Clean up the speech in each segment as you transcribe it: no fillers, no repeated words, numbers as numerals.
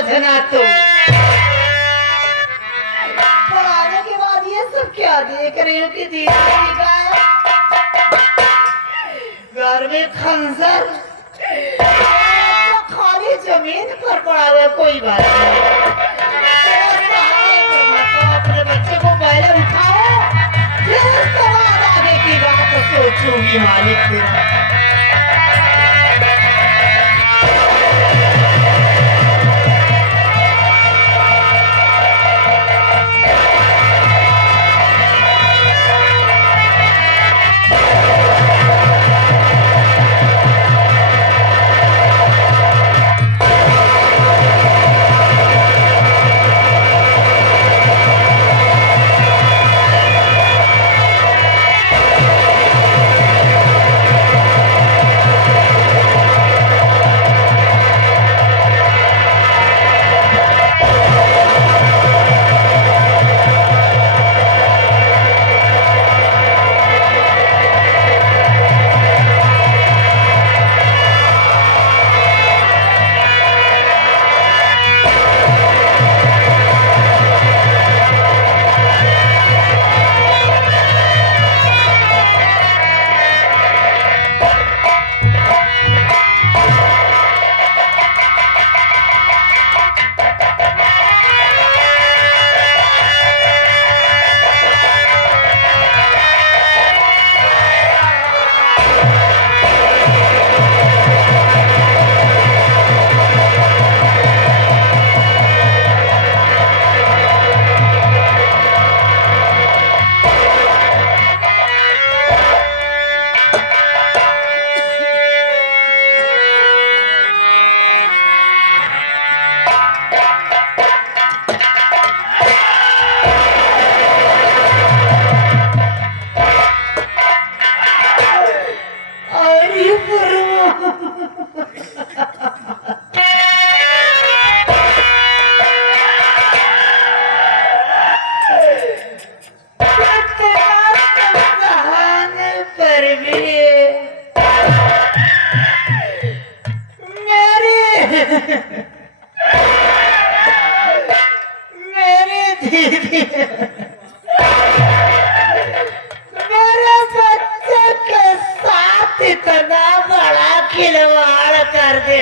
समझना तो। पर आने के बाद ये सब क्या देख रही हो कि दीदी का घर में खंजर तो खाली जमीन पर पड़ा हुआ, कोई बात नहीं। अपने बच्चे को पहले उठाओ, फिर उसके बाद आगे की बात सोचूंगी मालिक तेरा। मेरे बच्चे के साथ इतना बड़ा खिलवाड़ कर दे।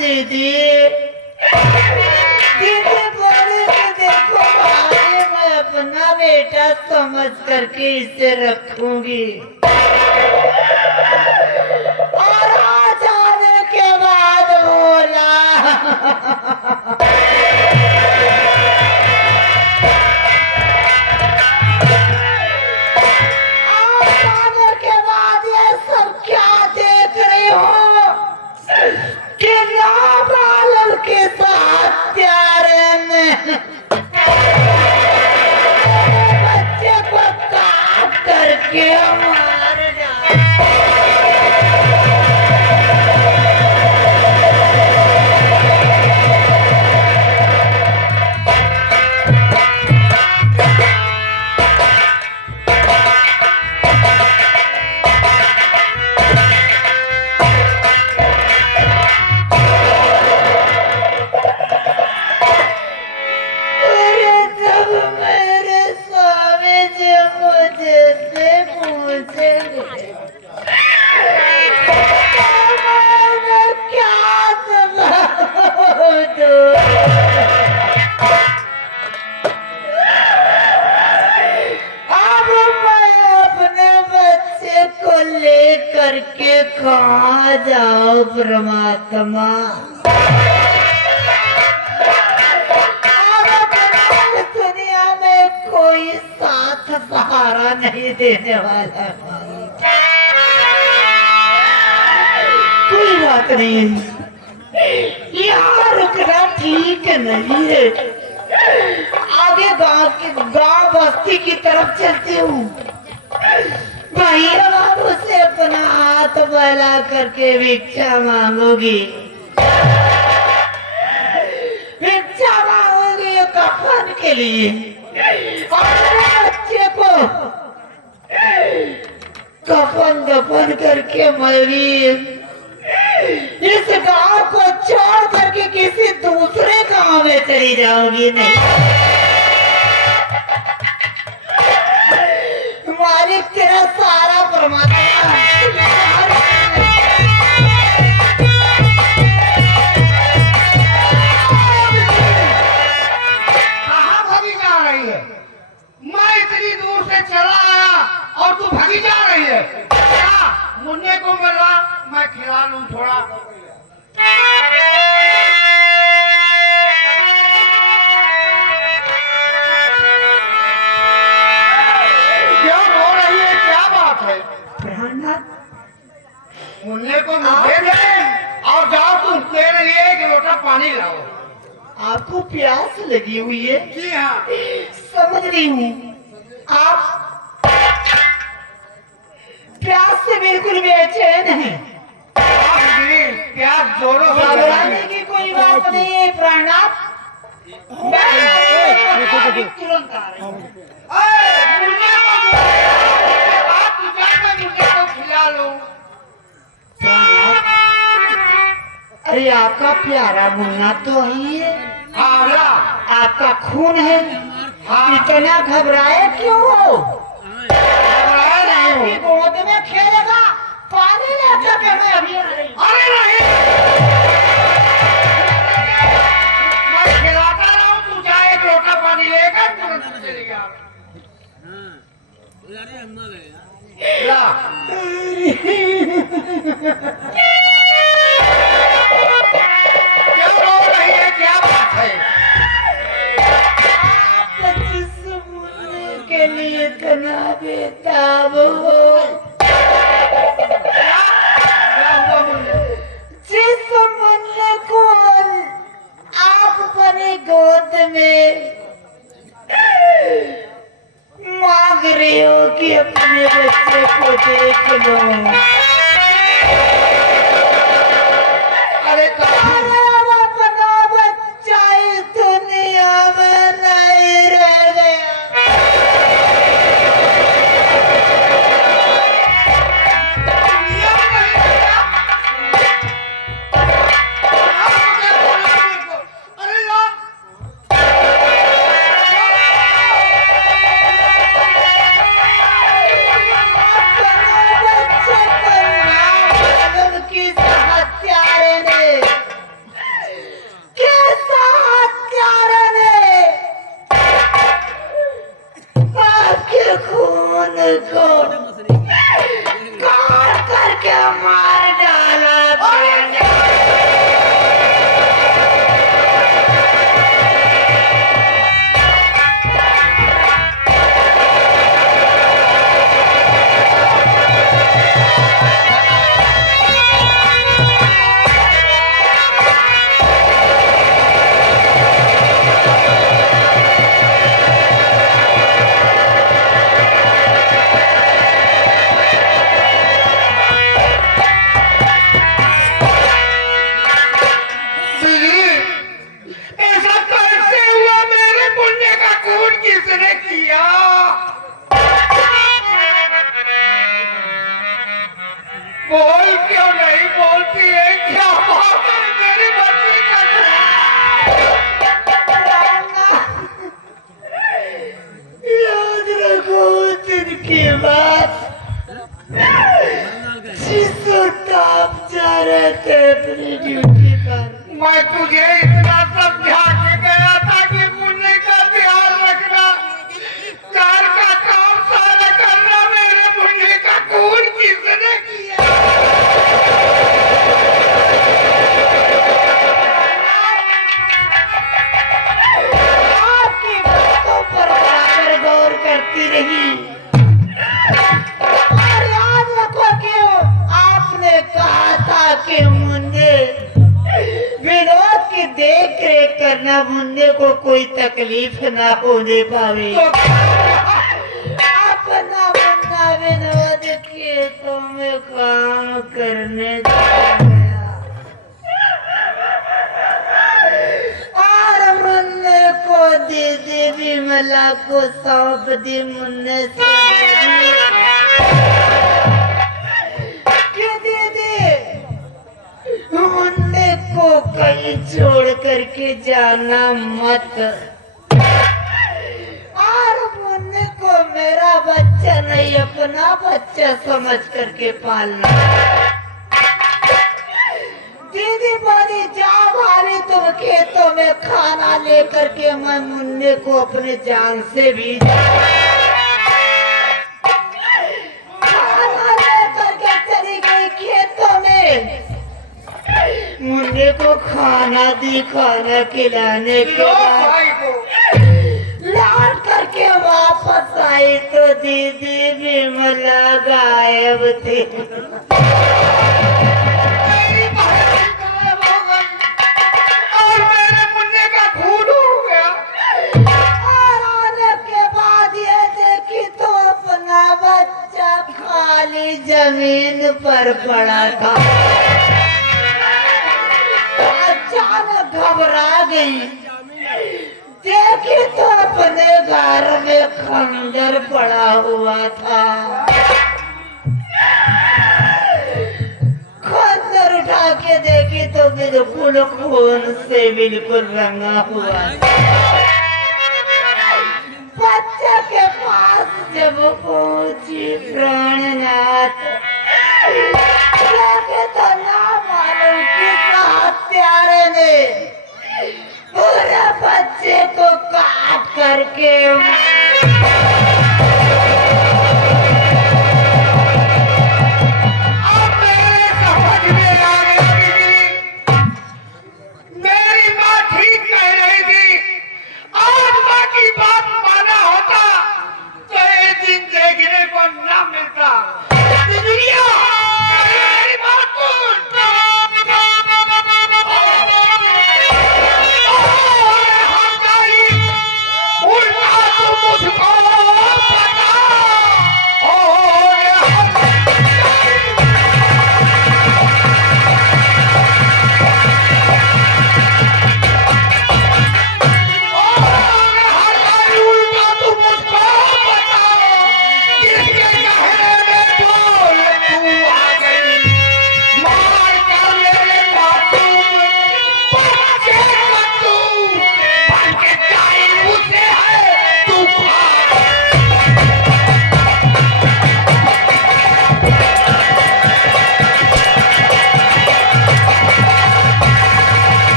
दीदी दीदी बोले कि देखो भाई मैं अपना बेटा समझ करके इसे रखूंगी, और आ जाने के बाद बोला के साथ प्यारे में बच्चे को काट करके मार माँ। दुनिया में कोई साथ सहारा नहीं देने वाला माँ। कोई बात नहीं, यहाँ रुकना ठीक नहीं है। आगे गांव बस्ती की तरफ चलती हूँ। भैया बाबू से अपना हाथ फैला करके भिक्षा मांगोगी। भिक्षा मांगोगी कफन के लिए और बच्चे को कफन दफन करके मैं भी इस गांव को छोड़ करके किसी दूसरे गांव में चली जाऊंगी। नहीं मालिक, तेरा सारा परमात्मा कहाँ भागी जा रही है? मैं इतनी दूर से चला आया और तू भागी जा रही है? क्या मुन्ने को मिला? मैं खिला लूं थोड़ा। क्या रो रही है? क्या बात है? मुन्ने को मुझे दे और जाओ तुम मेरे लिए एक लोटा पानी लाओ। आपको प्यास लगी हुई है? जी हाँ। समझ रही हूँ। आप प्यास से बिल्कुल बेचैन हैं। प्यास जोरों से घबराने की कोई बात नहीं है प्राणनाथ। तुरंत आ रही हूँ। मुन्ने को खिला लो। अरे आपका प्यारा मुन्ना तो ही है। हाँ, आपका खून है। इतना घबराए क्यों हो? घबराया नहीं हूँ। आपकी गोद में खेलेगा, पानी लेकर के मैं अभी आ रही हूँ। अरे नहीं, मैं खिलाता रहा हूँ, तू जा एक लोटा पानी लेकर तुरंत चली जा। ला। क्या रो रही है? क्या बात है? आप जिस मुन्ने के लिए इतना बेताब हो, क्या हुआ मुन्ने? जिस मुन्ने को आप अपनी गोद में मांग रही हो कि अपने बच्चे को देख लो। अरे काफी अरे अपना बच्चा इस दुनिया में नहीं रह गया। दुनिया में नहीं रहता। क्या हो गया मुन्ने को? अरे यार, अपने बच्चे को की देख रेख करना, मुन्ने को कोई तकलीफ ना होने पावे। अपना मुन्ना विनोद खेतों में काम करने जा गया और मुन्ने को दीदी विमला को सौंप दी। मुन्ने से मुन्ने को कहीं छोड़ करके जाना मत, और मुन्ने को मेरा बच्चा नहीं अपना बच्चा समझ करके पालना। दीदी बोली जा भाभी तुम खेतों में खाना लेकर के, मैं मुन्ने को अपने जान से भी खाना लेकर के चली गई खेतों में। मुन्ने को खाना दी, खाना खिलाने के बाद लौट करके वापस आई तो दीदी विमला गायब थी। मेरी भाई गायब हो गई और मेरे मुन्ने का खून हो गया। और आने के बाद ये देखी तो अपना बच्चा खाली जमीन पर पड़ा था। अचानक घबरा गई, देखी तो अपने घर में खंजर पड़ा हुआ था। खंजर उठा के देखी तो बिल्कुल खून से बिल्कुल रंगा हुआ था। बच्चे के पास जब पहुंची प्राणनाथ, लगे तो ना मालूम किस हत्यारे ने पूरे बच्चे को काट करके अब मेरे समझ में आ गया दीदी, मेरी माँ ठीक कह रही थी। आज माँ की बात माना होता तो ये दिन देखने को न मिलता। दुनिया मेरी बात सुन। उल्टा तुम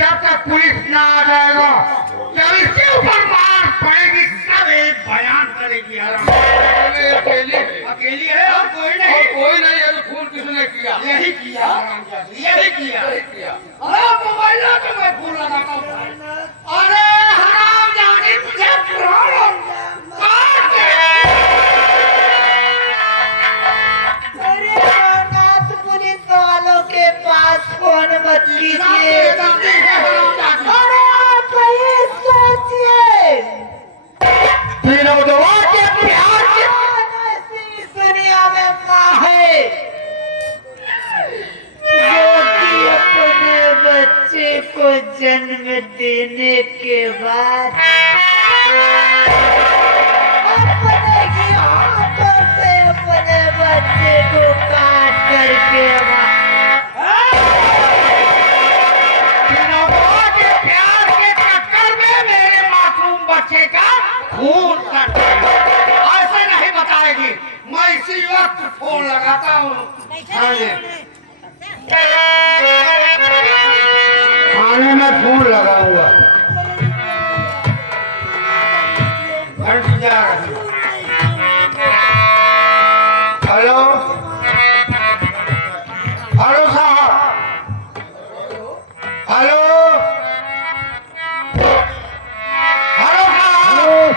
जब तक पुलिस ना आ जाएगा, जब इसके ऊपर मार पड़ेगी तब एक बयान करेगी। अकेली है और कोई नहीं, कोई नहीं है। तो खून किसने किया? यही किया, यही किया। अरे मोबाइल तो मैं खून लगाता हूँ। अरे हराम जाने तुझे प्राण काट दे। अरे नाथ, पुलिस वालों के पास फोन मत कीजिए। अरे आप ये सोचिए, विनोदवा के प्यार के ऐसी दुनिया में माँ है जो कि अपने बच्चे को जन्म देने के बाद अपने ही हाथों से अपने बच्चे को काट करके विनोदवा के प्यार के चक्कर में मेरे मासूम बच्चे का खून कर दिया। ऐसे नहीं बताएगी। मैं इसी वक्त फोन लगाता हूँ थाने में फोन लगाऊंगा। घर से जा रही हूँ। हेलो हेलो साहब, हेलो हेलो साहब।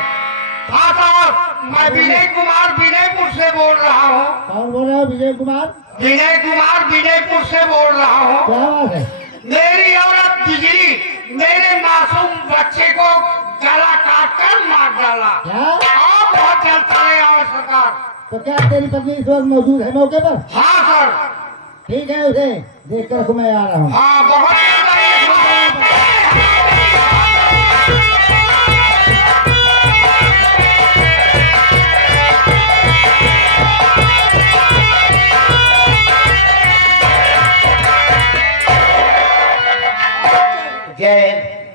हाँ साहब, मैं विजय कुमार विजयपुर से बोल रहा हूँ। कौन बोल रहे हो? विजय कुमार? विजय कुमार विजयपुर से बोल रहा हूँ। क्या बात है? मेरी औरत बिजली मेरे मासूम बच्चे को गला काट कर मार डाला। क्या? आप बहुत जल्द चले आओ सरकार। तो क्या तेरी पत्नी इस वक्त मौजूद है मौके पर? हाँ सर। ठीक है, उसे देख कर मैं आ रहा हूँ। हाँ बहुत जल्द आइए।